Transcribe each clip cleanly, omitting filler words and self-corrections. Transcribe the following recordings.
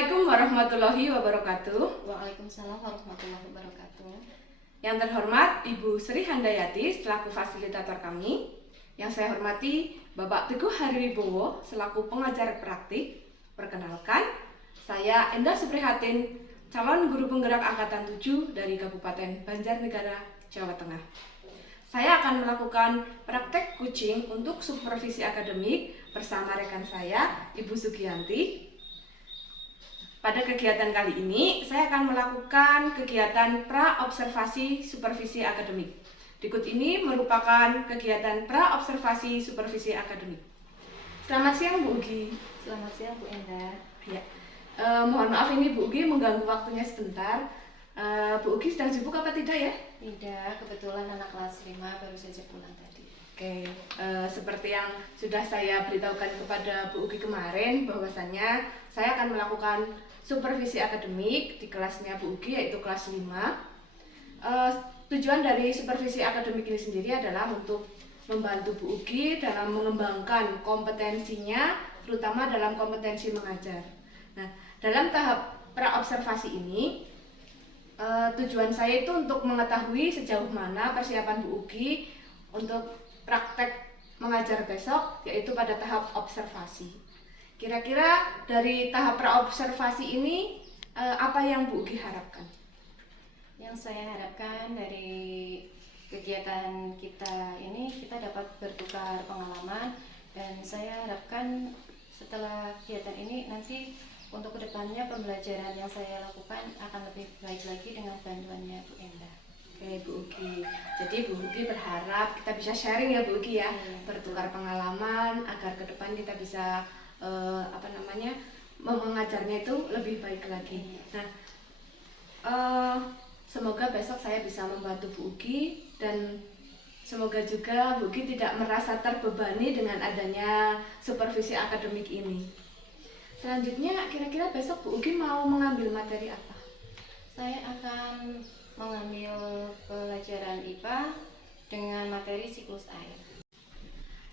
Assalamualaikum warahmatullahi wabarakatuh. Waalaikumsalam warahmatullahi wabarakatuh. Yang terhormat Ibu Sri Handayati selaku fasilitator kami. Yang saya hormati Bapak Teguh Hariwibowo selaku pengajar praktik. Perkenalkan, saya Endah Suprihatin, calon guru penggerak angkatan 7 dari Kabupaten Banjarnegara, Jawa Tengah. Saya akan melakukan praktek coaching untuk supervisi akademik bersama rekan saya, Ibu Sugiyanti. Pada kegiatan kali ini, saya akan melakukan kegiatan pra-observasi supervisi akademik. Berikut ini merupakan kegiatan pra-observasi supervisi akademik. Selamat siang Bu Ugi. Selamat siang Bu Endah. Ya. Mohon maaf ini Bu Ugi mengganggu waktunya sebentar. Bu Ugi sedang sibuk apa tidak ya? Tidak, kebetulan anak kelas 5 baru saja pulang tadi. Oke, seperti yang sudah saya beritahukan kepada Bu Ugi kemarin, bahwasannya saya akan melakukan supervisi akademik di kelasnya Bu Ugi, yaitu kelas 5. Tujuan dari supervisi akademik ini sendiri adalah untuk membantu Bu Ugi dalam mengembangkan kompetensinya, terutama dalam kompetensi mengajar. Nah, dalam tahap praobservasi ini, tujuan saya itu untuk mengetahui sejauh mana persiapan Bu Ugi untuk praktek mengajar besok, yaitu pada tahap observasi. Kira-kira dari tahap praobservasi ini apa yang Bu Ugi harapkan? Yang saya harapkan dari kegiatan kita ini, kita dapat bertukar pengalaman, dan saya harapkan setelah kegiatan ini nanti untuk kedepannya pembelajaran yang saya lakukan akan lebih baik lagi dengan bantuannya Bu Endah. Oke Bu Ugi, jadi Bu Ugi berharap kita bisa sharing ya Bu Ugi ya, bertukar pengalaman agar ke depan kita bisa mengajarnya itu lebih baik lagi. Nah, semoga besok saya bisa membantu Bu Ugi, dan semoga juga Bu Ugi tidak merasa terbebani dengan adanya supervisi akademik ini. Selanjutnya, kira-kira besok Bu Ugi mau mengambil materi apa? Saya akan mengambil pelajaran IPA dengan materi siklus air.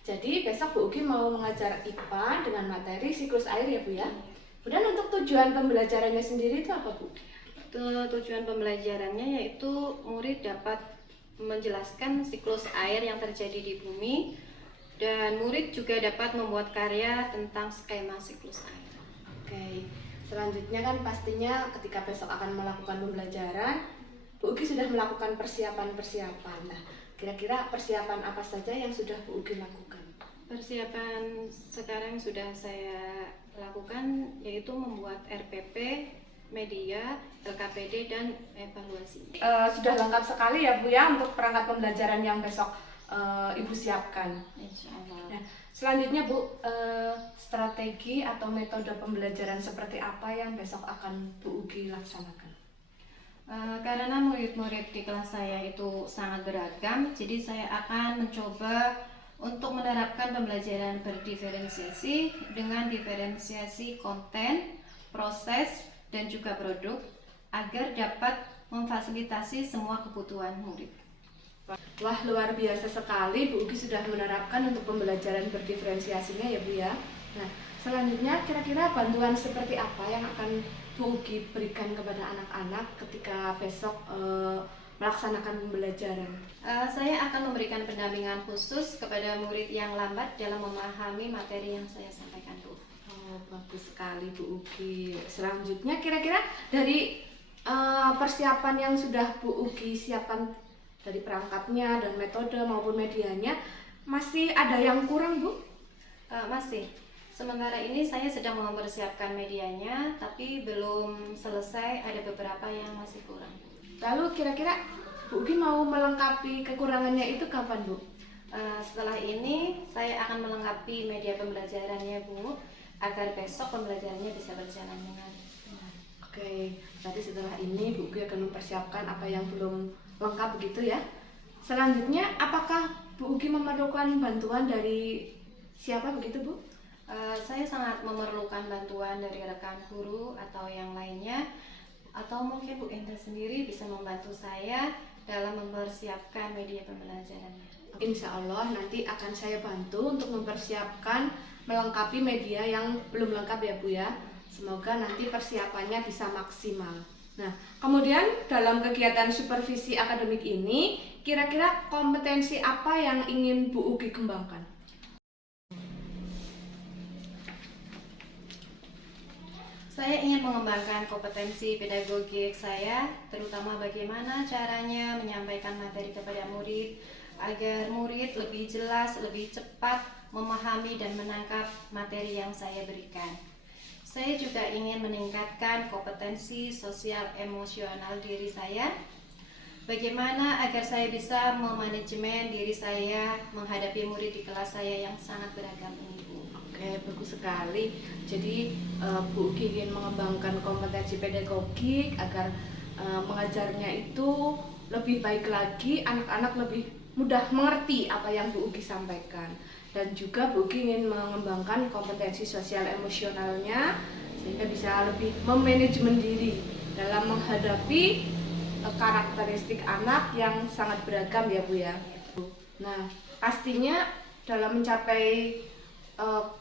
Jadi besok Bu Ugi mau mengajar IPA dengan materi siklus air ya Bu ya? Kemudian untuk tujuan pembelajarannya sendiri itu apa Bu? Tujuan pembelajarannya yaitu murid dapat menjelaskan siklus air yang terjadi di bumi, dan murid juga dapat membuat karya tentang skema siklus air. Oke, selanjutnya kan pastinya ketika besok akan melakukan pembelajaran, Bu Ugi sudah melakukan persiapan. Nah, kira-kira persiapan apa saja yang sudah Bu Ugi lakukan? Persiapan sekarang sudah saya lakukan, yaitu membuat RPP, media, LKPD, dan evaluasi. Sudah lengkap sekali ya Bu ya untuk perangkat pembelajaran yang besok Ibu siapkan. Insya Allah. Nah, selanjutnya Bu, strategi atau metode pembelajaran seperti apa yang besok akan Bu Ugi laksanakan? Karena murid-murid di kelas saya itu sangat beragam, jadi saya akan mencoba untuk menerapkan pembelajaran berdiferensiasi dengan diferensiasi konten, proses, dan juga produk agar dapat memfasilitasi semua kebutuhan murid. Wah, luar biasa sekali Bu Ugi sudah menerapkan untuk pembelajaran berdiferensiasinya ya Bu ya. Nah, selanjutnya kira-kira bantuan seperti apa yang akan Bu Ugi berikan kepada anak-anak ketika besok melaksanakan pembelajaran? Saya akan memberikan pendampingan khusus kepada murid yang lambat dalam memahami materi yang saya sampaikan Bu. Oh, bagus sekali Bu Ugi. Selanjutnya kira-kira dari persiapan yang sudah Bu Ugi siapkan dari perangkatnya dan metode maupun medianya, masih ada yang kurang Bu? Masih. Sementara ini saya sedang mempersiapkan medianya, tapi belum selesai, ada beberapa yang masih kurang. Lalu kira-kira Bu Ugi mau melengkapi kekurangannya itu kapan Bu? Setelah ini saya akan melengkapi media pembelajarannya Bu, agar besok pembelajarannya bisa berjalan dengan benar. Oke, berarti setelah ini Bu Ugi akan mempersiapkan apa yang belum lengkap begitu ya. Selanjutnya, apakah Bu Ugi memerlukan bantuan dari siapa begitu Bu? Saya sangat memerlukan bantuan dari rekan guru atau yang lainnya, atau mungkin Bu Endah sendiri bisa membantu saya dalam mempersiapkan media pembelajarannya. Insya Allah nanti akan saya bantu untuk mempersiapkan melengkapi media yang belum lengkap ya Bu ya. Semoga nanti persiapannya bisa maksimal. Nah, kemudian dalam kegiatan supervisi akademik ini, kira-kira kompetensi apa yang ingin Bu Ugi kembangkan? Saya ingin mengembangkan kompetensi pedagogik saya, terutama bagaimana caranya menyampaikan materi kepada murid agar murid lebih jelas, lebih cepat memahami dan menangkap materi yang saya berikan. Saya juga ingin meningkatkan kompetensi sosial emosional diri saya. Bagaimana agar saya bisa memanajemen diri saya menghadapi murid di kelas saya yang sangat beragam ini, Bu. Oke, bagus sekali. Jadi Bu Ugi ingin mengembangkan kompetensi pedagogik agar mengajarnya itu lebih baik lagi, anak-anak lebih mudah mengerti apa yang Bu Ugi sampaikan. Dan juga Bu Ugi ingin mengembangkan kompetensi sosial emosionalnya sehingga bisa lebih memanajemen diri dalam menghadapi karakteristik anak yang sangat beragam ya Bu ya. Nah, pastinya dalam mencapai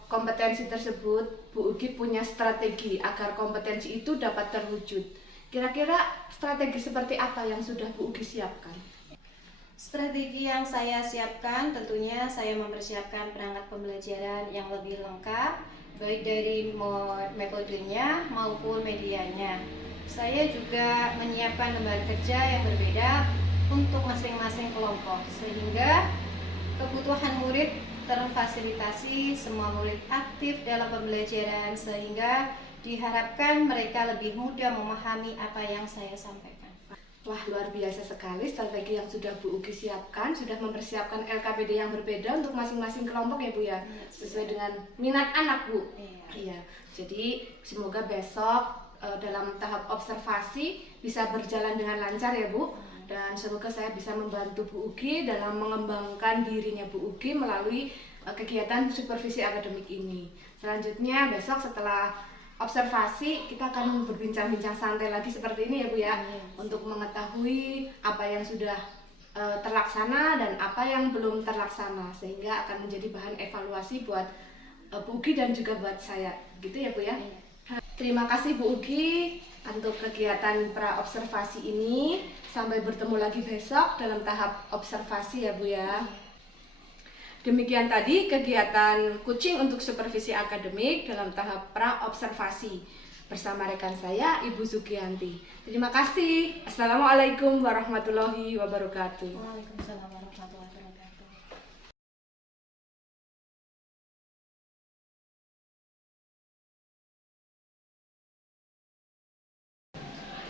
kompetensi tersebut Bu Ugi punya strategi agar kompetensi itu dapat terwujud. Kira-kira strategi seperti apa yang sudah Bu Ugi siapkan? Strategi yang saya siapkan tentunya saya mempersiapkan perangkat pembelajaran yang lebih lengkap, baik dari metodenya maupun medianya. Saya juga menyiapkan lembaga kerja yang berbeda untuk masing-masing kelompok, sehingga kebutuhan murid terfasilitasi, semua murid aktif dalam pembelajaran, sehingga diharapkan mereka lebih mudah memahami apa yang saya sampaikan. Wah, luar biasa sekali strategi yang sudah Bu Ugi siapkan, sudah mempersiapkan LKPD yang berbeda untuk masing-masing kelompok ya Bu ya, sesuai dengan minat anak Bu. Iya. Jadi semoga besok dalam tahap observasi bisa berjalan dengan lancar ya Bu, dan semoga saya bisa membantu Bu Ugi dalam mengembangkan dirinya Bu Ugi melalui kegiatan supervisi akademik ini. Selanjutnya besok setelah observasi kita akan berbincang-bincang santai lagi seperti ini ya Bu ya, untuk mengetahui apa yang sudah terlaksana dan apa yang belum terlaksana, sehingga akan menjadi bahan evaluasi buat Bu Ugi dan juga buat saya, gitu ya Bu ya. Terima kasih Bu Ugi untuk kegiatan pra observasi ini. Sampai bertemu lagi besok dalam tahap observasi ya Bu ya. Demikian tadi kegiatan coaching untuk supervisi akademik dalam tahap pra-observasi bersama rekan saya, Ibu Sugianti. Terima kasih. Assalamualaikum warahmatullahi wabarakatuh. Waalaikumsalam warahmatullahi wabarakatuh.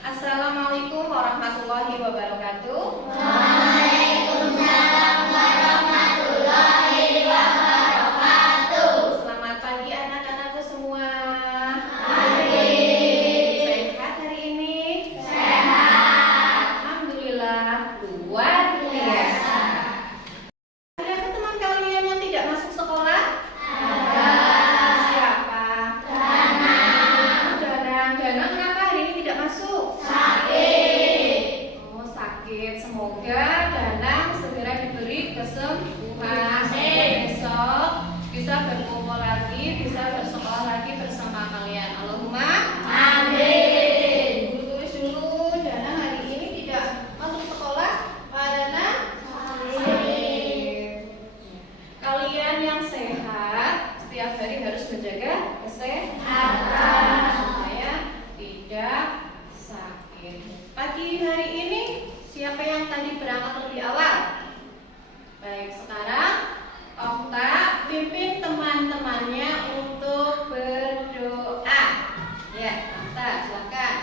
Assalamualaikum warahmatullahi wabarakatuh. Selamat pagi anak-anakku semua. Sehat hari ini? Alhamdulillah, luar biasa. Ada teman kalian yang tidak masuk sekolah? Siapa? Danang. Danang kenapa hari ini tidak masuk? Oh, sakit. Semoga Danang segera diberi kesembuhan sehingga besok bisa berkumpul lagi, bisa bersekolah lagi bersama kalian. Allahumma amin. Tulis dulu, Danang hari ini tidak masuk sekolah karena sakit. Kalian yang sehat setiap hari harus menjaga kesehatan supaya tidak sakit. Pagi hari ini siapa yang tadi berangkat lebih awal? Baik, sekarang Okta pimpin teman-temannya untuk berdoa. Ya, Okta silakan.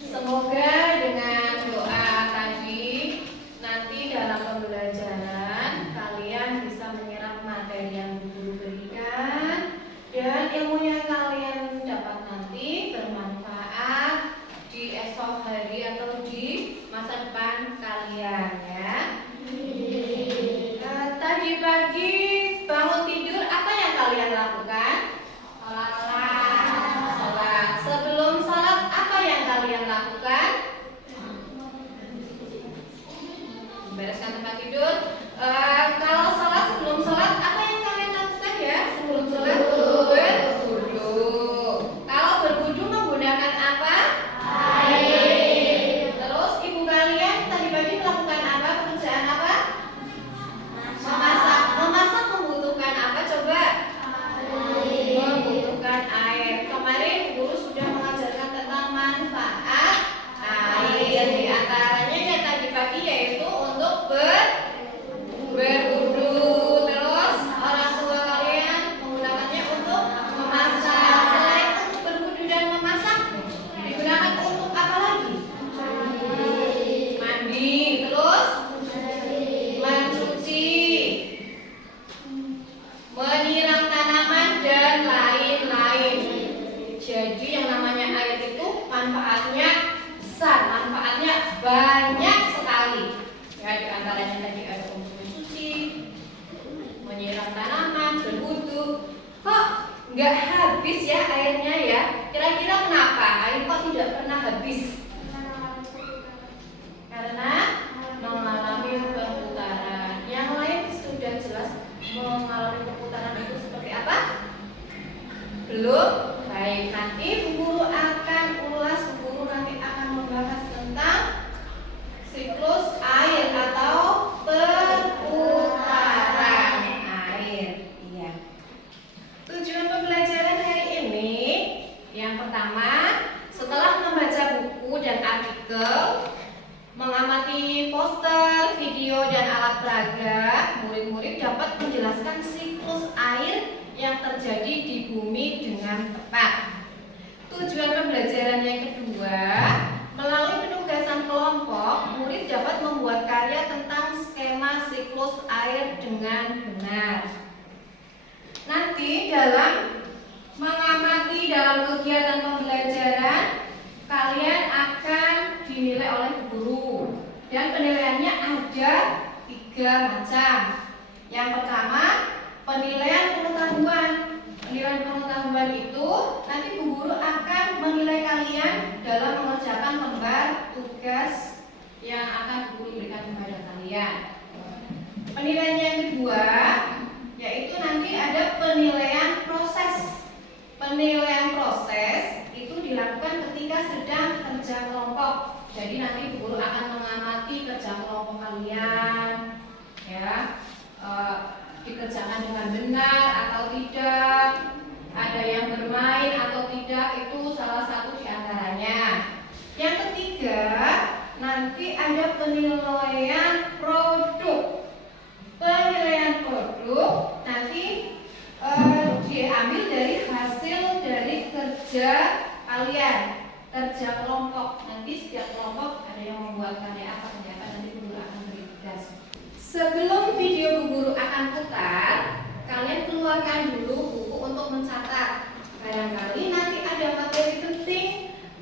Semoga dengan doa tadi nanti dalam pembelajaran kalian bisa menyerap materi yang guru berikan dan ilmu yang kalian kalian lakukan? Bereskan tempat tidur. Kalau sholat, sebelum sholat, apa yang kalian lakukan ya? Sebelum sholat berwudu. Kalau berwudu menggunakan apa? Air. Terus ibu kalian tadi pagi melakukan apa? Pekerjaan apa? Memasak. Memasak membutuhkan apa? Coba. Air. Membutuhkan air. Kemarin guru sudah mengajarkan tentang manfaat air. Di antaranya yang tadi pagi yaitu untuk berwudu. Terus orang tua kalian menggunakannya untuk memasak. Selain untuk berwudu dan memasak, digunakan untuk apa lagi? Mandi. Terus mencuci, menyiram tanaman dan lain-lain. Jadi yang namanya air itu manfaatnya besar, manfaatnya banyak sekali. Ya, di antaranya tadi ada untuk mencuci, menyiram tanaman, berwudu. Kok nggak habis ya airnya ya? Kira-kira kenapa air kok tidak pernah habis? Karena mengalami perputaran. Yang lain sudah jelas mengalami perputaran itu seperti apa? Belum? Baik, nanti Bu Guru akan ulas, Bu Guru nanti akan membahas tentang siklus air atau perputaran air. Iya. Tujuan pembelajaran hari ini yang pertama, setelah membaca buku dan artikel, mengamati poster, video, dan alat peraga, murid-murid dapat menjelaskan siklus air yang terjadi di bumi dengan tepat. Tujuan pembelajaran yang kedua, melalui penugasan kelompok, murid dapat membuat karya tentang skema siklus air dengan benar. Nanti dalam mengamati dalam kegiatan pembelajaran, kalian akan dinilai oleh guru. Dan penilaiannya ada 3 macam. Yang pertama, penilaian pengetahuan. Penilaian pengetahuan itu nanti Bu Guru akan menilai kalian dalam mengerjakan lembar tugas yang akan Bu Guru berikan kepada kalian. Penilaian yang kedua yaitu nanti ada penilaian proses. Penilaian proses itu dilakukan ketika sedang kerja kelompok. Jadi nanti Bu Guru akan mengamati kerja kelompok kalian, ya, dikerjakan dengan benar atau tidak, ada yang bermain atau tidak, itu salah satu di antaranya. Yang ketiga, nanti ada penilaian produk. Penilaian produk nanti diambil dari hasil dari kerja kalian, kerja kelompok. Nanti setiap kelompok ada yang membuat karya apa, ternyata nanti guru akan beri tugas. Sebelum video Bu Guru akan putar, kalian keluarkan dulu buku untuk mencatat. Barangkali nanti ada materi penting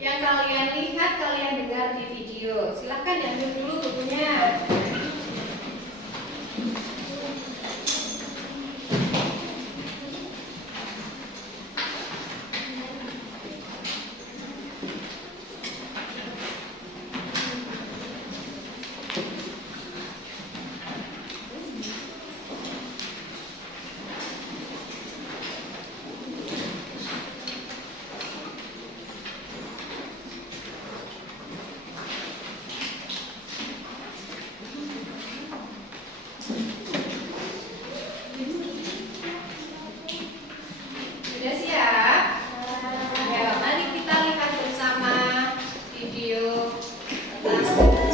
yang kalian lihat, kalian dengar di video. Silahkan diambil dulu bukunya. Sudah siap? Ya, mari kita lihat bersama video tentang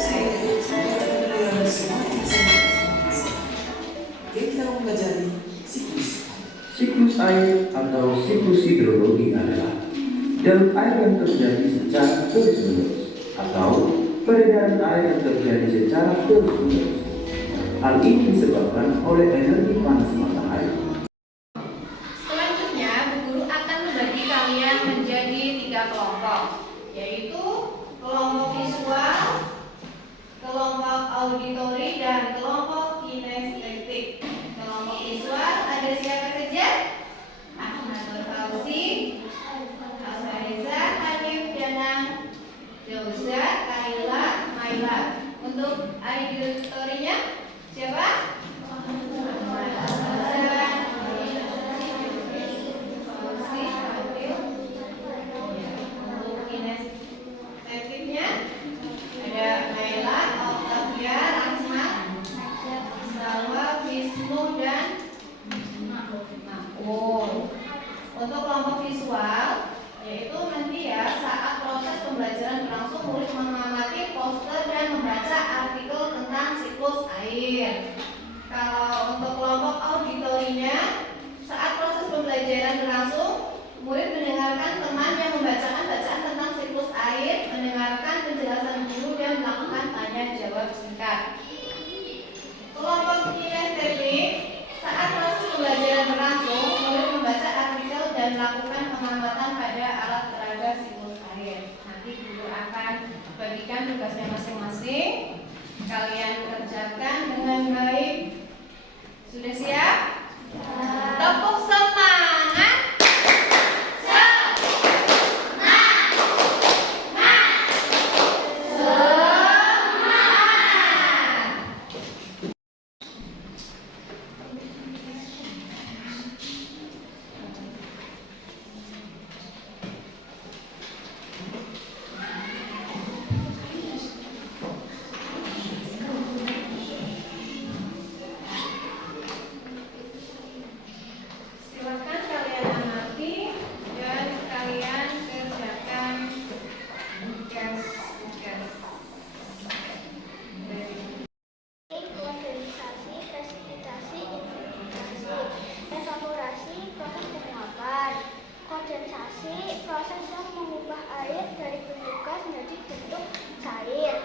Kita mempelajari siklus. Siklus air atau siklus hidrologi adalah dalam air yang terjadi secara terus-menerus atau peredaran air yang terjadi secara terus-menerus. Hal ini disebabkan oleh energi panas matahari. Selanjutnya, Bu Guru akan membagi kalian menjadi 3 kelompok, yaitu kelompok visual, kelompok auditori, dan kelompok kinestetik. Kelompok visual ada siapa saja? Ahmad Fauzi, Al-Fariza, Hanif, Danang, alat peraga siklus air. Nanti guru akan bagikan tugasnya masing-masing. Kalian kerjakan dengan baik. Sudah siap? Tepuk semangat. Silakan kalian amati dan kalian kerjakan tugas-tugas. Kondenisasi, presipitasi, infiltrasi, evaporasi, proses penguapan. Kondensasi, proses yang mengubah air dari bentuk gas menjadi bentuk cair.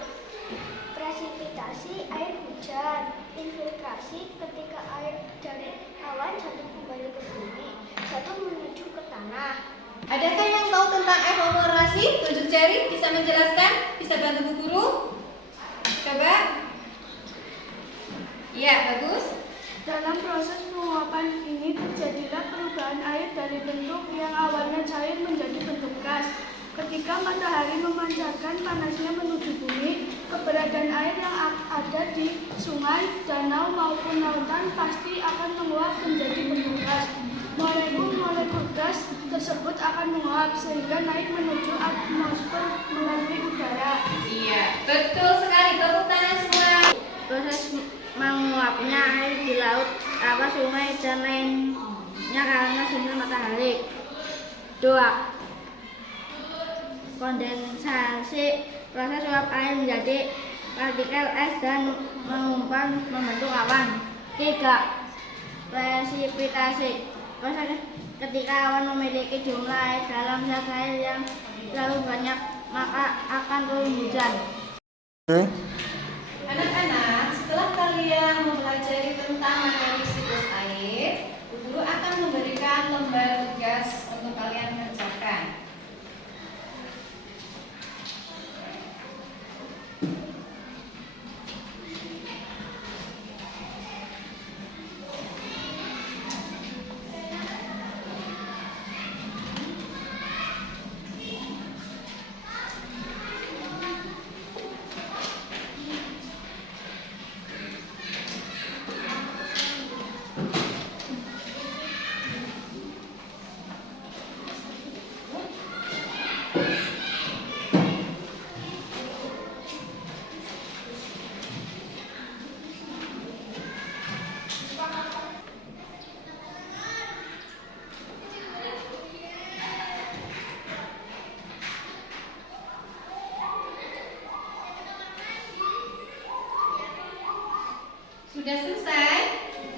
Presipitasi, air hujan. Infiltrasi, ketika air dari awan jatuh kembali ke bumi, jatuh menuju ke tanah. Adakah yang tahu tentang evaporasi? Tunjuk jari, bisa menjelaskan? Bisa bantu Bu Guru? Coba. Iya, bagus. Dalam proses penguapan ini terjadilah perubahan air dari bentuk yang awalnya cair menjadi bentuk gas. Ketika matahari memancarkan panasnya menuju bumi, keberadaan air yang ada di sungai, danau maupun lautan pasti akan menguap menjadi bentuk gas. Molekul-molekul gas tersebut akan menguap sehingga naik menuju atmosfer melalui udara. Iya, betul sekali. Tepuk tangan semua. Proses menguapnya air di laut, rawa, sungai, dan lainnya karena sinar matahari. 2. Kondensasi, proses uap air menjadi partikel es dan mengumpan membentuk awan. 3. Presipitasi, proses ketika awan memiliki jumlah air dalam zat air yang terlalu banyak maka akan turun hujan. Anak-anak, setelah kalian mempelajari tentang materi siklus air, Bu Guru akan memberikan lembar tugas untuk kalian kerjakan. Sudah selesai?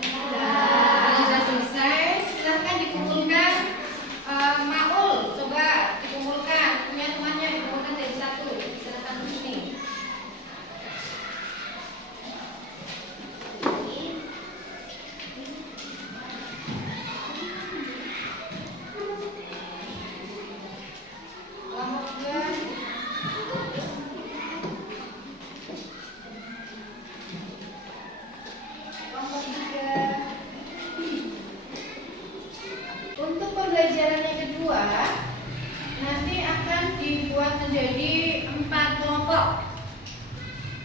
Kalau sudah selesai, silahkan dikumpulkan. Maul, coba dikumpulkan. Punya temannya dikumpulkan jadi satu. Silahkan ke sini. Kelompok 2. Kelompok 3. Untuk pembelajaran yang kedua, nanti akan dibuat menjadi 4 kelompok.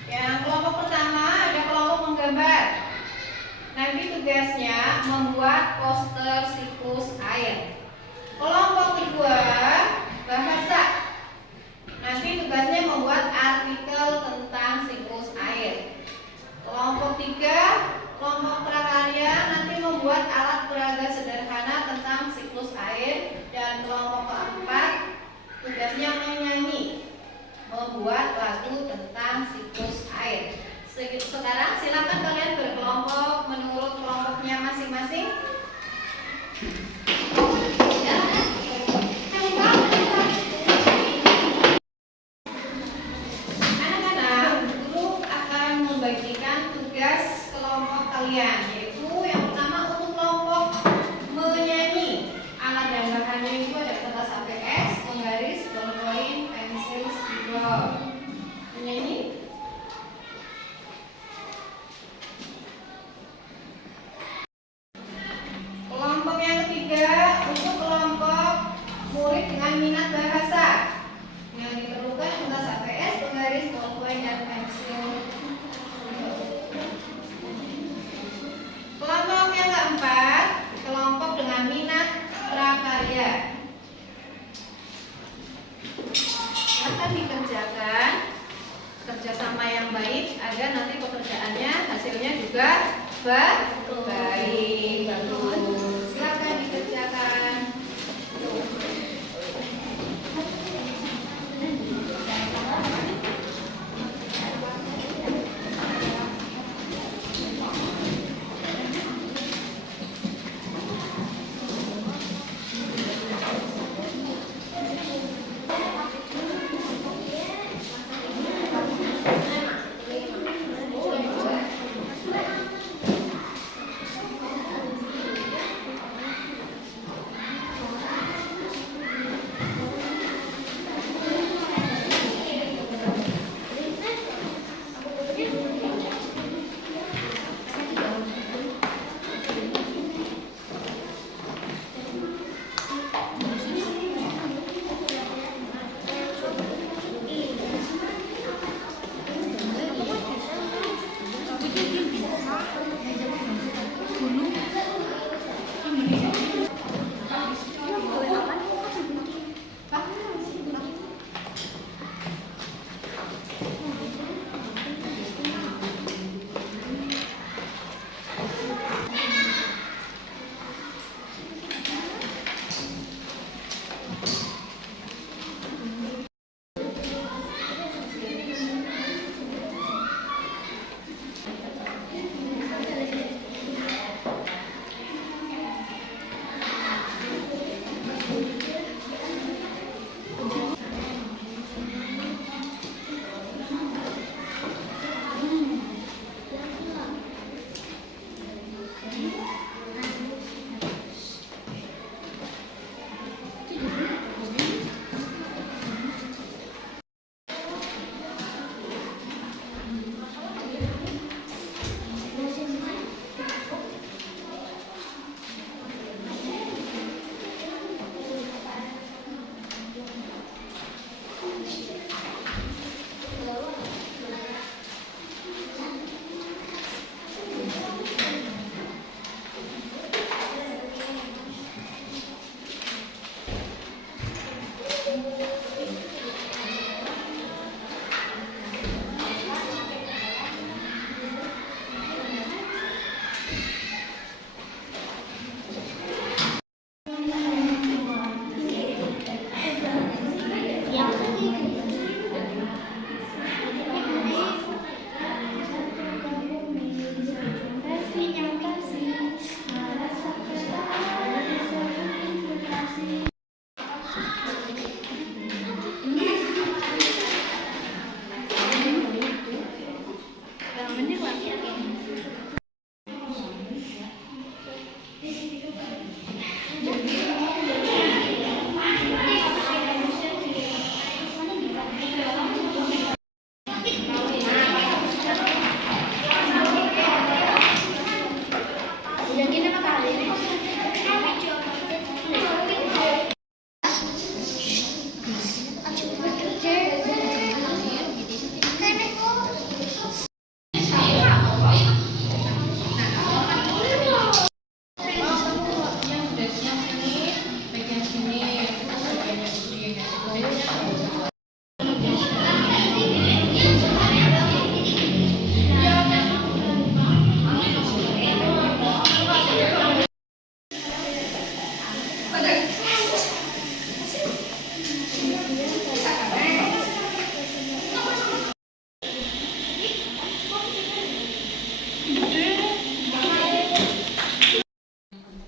Yang kelompok pertama ada kelompok menggambar. Nanti tugasnya membuat poster siklus air. Kelompok kedua bahasa. Nanti tugasnya membuat artikel tentang siklus air. Kelompok 3, kelompok prakarya nanti membuat alat peraga sederhana tentang siklus air. Dan kelompok keempat tugasnya menyanyi, membuat lagu tentang siklus air. Sekarang silakan kalian berkelompok menurut kelompoknya masing-masing. Ya. dikerjakan kerjasama yang baik agar nanti pekerjaannya hasilnya juga baik. Bagus. Silakan dikerjakan.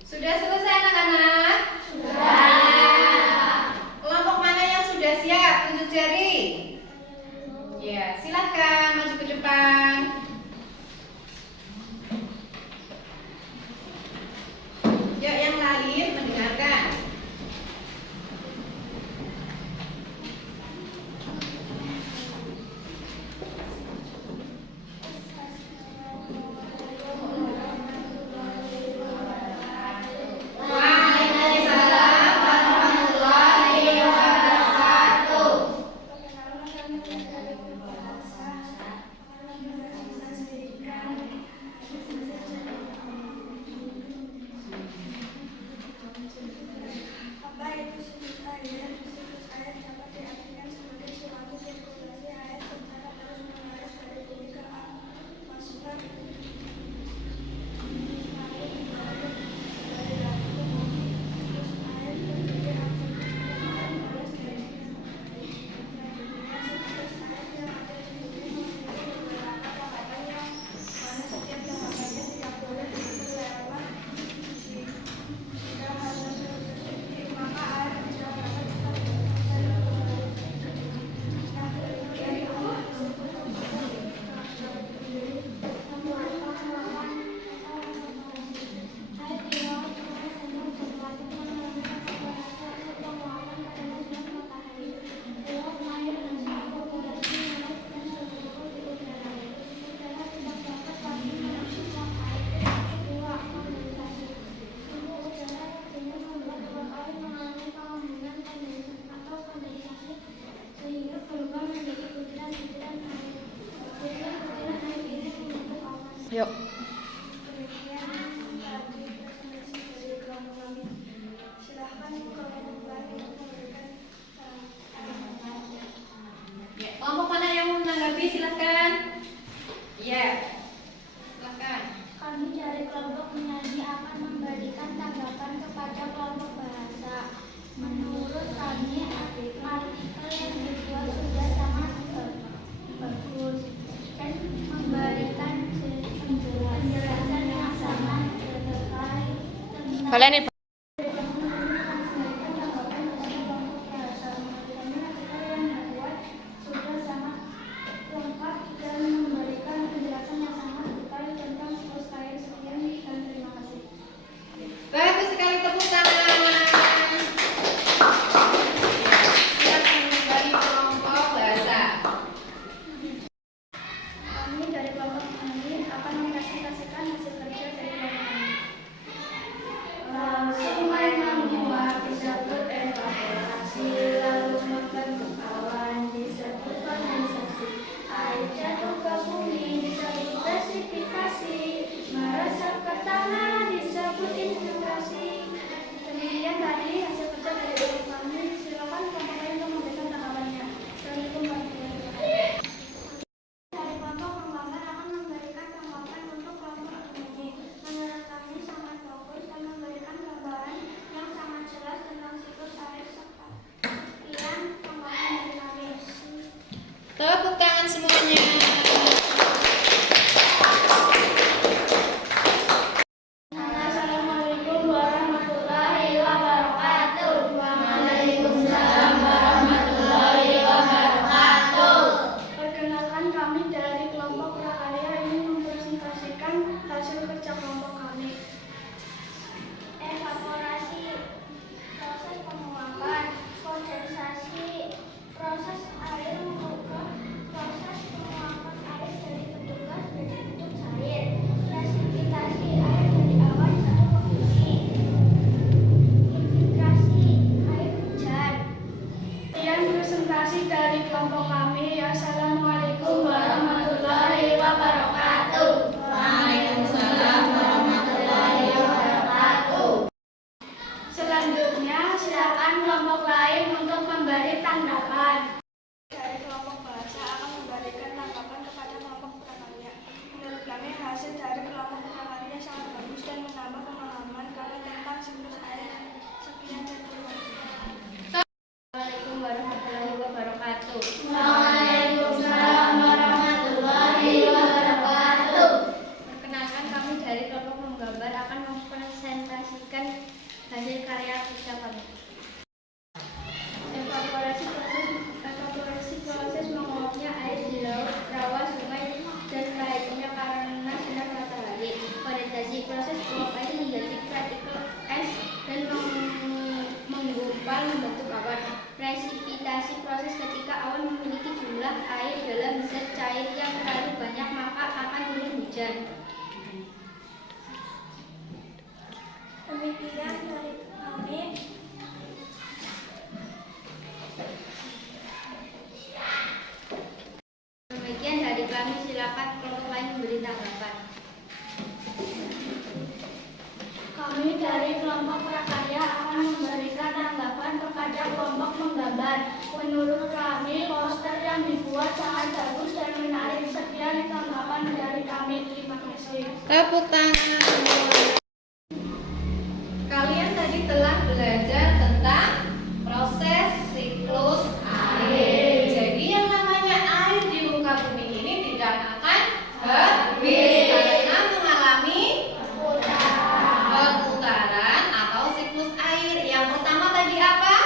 Sudah selesai anak-anak? Sudah. Kelompok mana yang sudah siap? Tunjuk jari. Ya, silakan maju ke depan. Yuk yang lain mendengarkan. Waalaikumsalam warahmatullahi wabarakatuh. Yuk. Demikian tadi presentasi dari kelompok kami. Silahkan kelompok lain untuk memberikan tanggapan. Ya, kelompok mana yang mau menanggapi? Silahkan. Iya. Silahkan. Kami dari kelompok menyanyi akan memberikan tanggapan kepada kelompok bahasa. Menurut kami artikel yang dibuat sudah sangat bagus dan memberikan penjelasan yang sangat terkait tentang Kalian bagus sekali, tepuk tangan. Silakan dari kelompok bahasa. Kami dari kelompok kami akan mempresentasikan hasil kerja dari kelompok kami. Sungai menguap disebut evaporasi, lalu membentuk awan disebut kondensasi. Air jatuh ke bumi disebut presipitasi, meresap ke tanah disebut infiltrasi. Demikian tadi hasil kerja dari kelompok kami. Silakan kelompok lain untuk memberikan tanggapannya. Assalamualaikum warahmatullahi wabarakatuh. Dari kelompok pengembangan akan memberikan tanggapan untuk kelompok ini. Menurut kami sangat bagus dan memberikan gambaran yang sangat jelas tentang siklus air serta sekian tanggapan dari kami. Tepuk tangan semuanya. Assalamualaikum warahmatullahi wabarakatuh. Waalaikumsalam warahmatullahi wabarakatuh. Perkenalkan, kami dari kelompok prakarya ingin mempresentasikan hasil kerja kelompok kami. Evaporasi, proses penguapan, kondensasi, proses air mengubah proses penguapan air dari bentuk gas menjadi bentuk cair, presipitasi air dari awan jatuh ke bumi, infiltrasi air hujan. Sekian presentasi dari kelompok kami. Assalamualaikum warahmatullahi wabarakatuh. Waalaikumsalam warahmatullahi wabarakatuh. Selanjutnya, silakan kelompok lain untuk memberi tanggapan. Dari kelompok bahasa akan memberikan tanggapan kepada kelompok prakarya. Menurut kami, hasil dari kelompok prakarya sangat bagus dan menambah pemahaman kami tentang siklus air. Sekian dan terima kasih. Assalamualaikum warahmatullahi wabarakatuh. Waalaikumsalam warahmatullahi wabarakatuh. Perkenalkan, kami dari kelompok menggambar akan mempresentasikan hasil karya kerja kami. Evaporasi proses menguapnya air di laut, rawa, sungai, dan lainnya karena sinar matahari. Kondensasi, proses uap air menjadi partikel es dan menggumpal membentuk awan. Presipitasi, proses ketika awan memiliki jumlah air dalam zat cair yang terlalu banyak maka akan turun hujan. Demikian dari kami. Demikian dari kami, silakan kelompok lain memberi tanggapan. Kami dari kelompok prakarya akan memberikan tanggapan kepada kelompok menggambar. Menurut kami, poster yang dibuat sangat bagus dan menarik. Sekian tanggapan dari kami. Terima kasih. Tepuk tangan semua. Kalian tadi telah belajar tentang proses siklus air. Jadi yang namanya air di muka bumi ini tidak akan habis karena mengalami perputaran atau siklus air. Yang pertama tadi apa?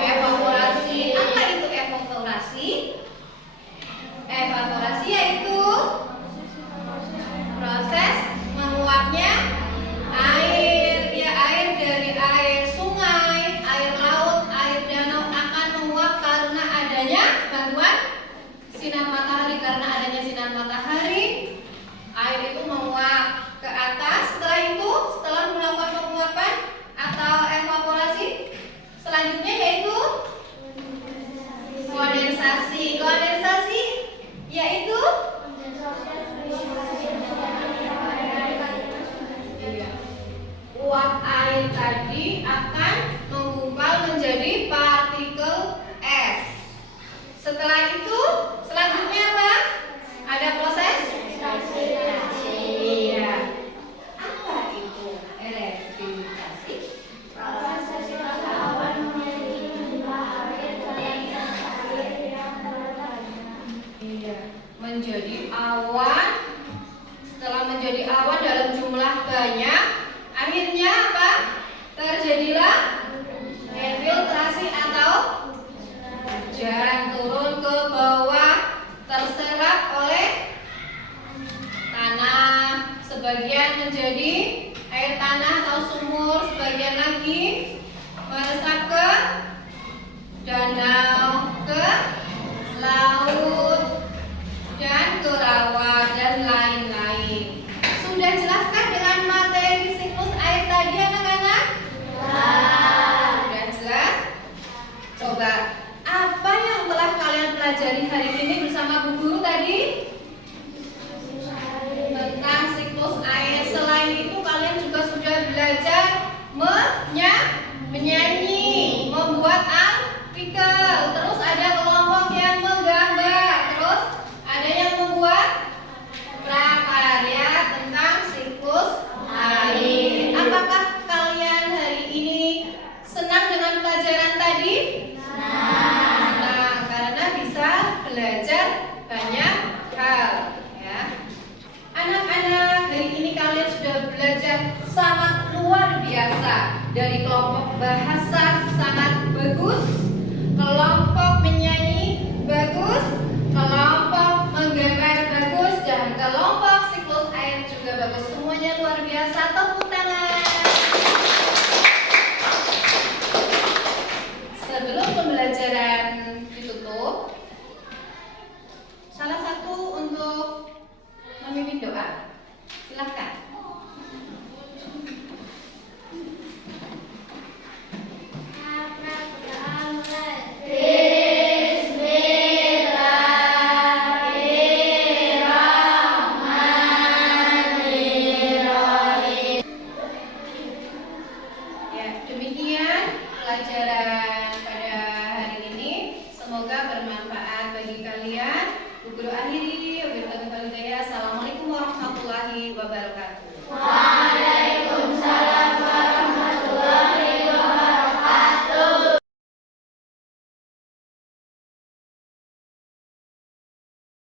Evaporasi. Apa itu evaporasi? Evaporasi yaitu proses menguapnya air, ya air dari air sungai, air laut, air danau akan menguap karena adanya bantuan sinar matahari. Karena adanya sinar matahari, air itu menguap ke atas. Setelah itu, setelah melakukan penguapan atau evaporasi, selanjutnya yaitu kondensasi. Kondensasi yaitu awan. Setelah menjadi awan dalam jumlah banyak, akhirnya apa? Terjadilah infiltrasi atau hujan turun ke bawah, terserap oleh tanah. Sebagian menjadi air tanah atau sumur, sebagian lagi meresap ke danau, ke laut, dan ke rawa, dan lain-lain. Sudah jelaskah dengan materi siklus air tadi, anak-anak? Sudah jelas? Coba, apa yang telah kalian pelajari hari ini bersama Bu Guru tadi? Tentang siklus air. Selain itu, kalian juga sudah belajar menyanyi, membuat artikel, terus ada kelompok yang menggambar, terus ada yang membuat prakarya tentang siklus air. Apakah kalian hari ini senang dengan pelajaran tadi? Senang, karena bisa belajar banyak hal, ya. Anak-anak, hari ini kalian sudah belajar sangat luar biasa. Dari kelompok bahasa sangat bagus, kelompok menyanyi bagus, kelompok menggambar bagus, dan kelompok siklus air juga bagus. Semuanya luar biasa. Tepuk tangan. Sebelum pembelajaran ditutup, salah satu untuk memimpin doa. Silakan. Ya, demikian pelajaran pada hari ini. Semoga bermanfaat bagi kalian. Bu Guru akhiri, wabillahi taufiq wal hidayah. Assalamualaikum warahmatullahi wabarakatuh.